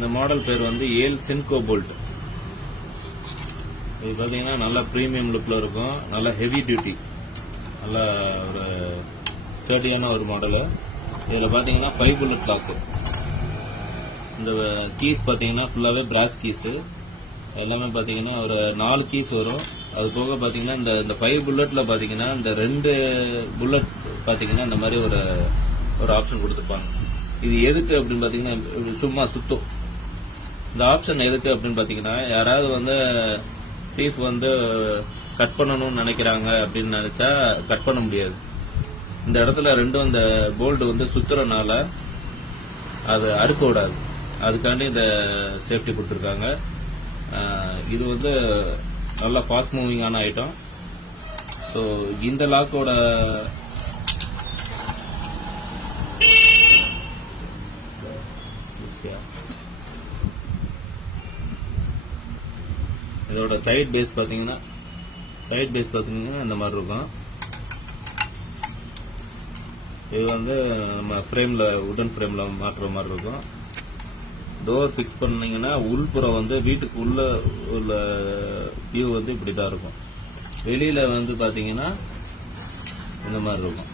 இந்த மாடல் பேர் வந்து ஏல் சின்கோ போல்ட். இது பார்த்தீங்கன்னா நல்லா ப்ரீமியம் லுக்கில் இருக்கும், நல்லா ஹெவி டியூட்டி, நல்லா ஒரு ஸ்டடியான ஒரு மாடலு. இதில் பார்த்தீங்கன்னா 5 புல்லட் லாக்கு. இந்த கீஸ் பார்த்தீங்கன்னா ஃபுல்லாகவே பிராஸ் கீஸு. எல்லாமே பார்த்தீங்கன்னா ஒரு 4 கீஸ் வரும். அது போக பார்த்தீங்கன்னா இந்த 5 புல்லட்டில் பார்த்தீங்கன்னா இந்த 2 புல்லட் பார்த்தீங்கன்னா இந்த மாதிரி ஒரு ஆப்ஷன் கொடுத்துருப்பாங்க. இது எதுக்கு அப்படின்னு பார்த்தீங்கன்னா சும்மா சுத்தம். இந்த ஆப்ஷன் எதுக்கு அப்படின்னு பார்த்தீங்கன்னா யாராவது வந்து டீஃப் வந்து கட் பண்ணணும்னு நினைக்கிறாங்க அப்படின்னு நினைச்சா கட் பண்ண முடியாது. இந்த இடத்துல ரெண்டும் இந்த போல்ட் வந்து சுத்துறனால அது அறுக்க விடாது. அதுக்காண்டி இந்த சேஃப்டி கொடுத்துருக்காங்க. இது வந்து நல்லா ஃபாஸ்ட் மூவிங்கான ஐட்டம். ஸோ இந்த லாக்கோட இதோட சைட் பேஸ் பார்த்தீங்கன்னா இந்த மாதிரி இருக்கும். இது வந்து நம்ம ஃப்ரேமில் உடன் ஃப்ரேமில் மாற்றுற மாதிரி இருக்கும். டோர் ஃபிக்ஸ் பண்ணீங்கன்னா உள்புறம் வந்து வீட்டுக்கு உள்ள உள்ள வியூ வந்து இப்படி தான் இருக்கும். வெளியில் வந்து பார்த்தீங்கன்னா இந்த மாதிரி இருக்கும்.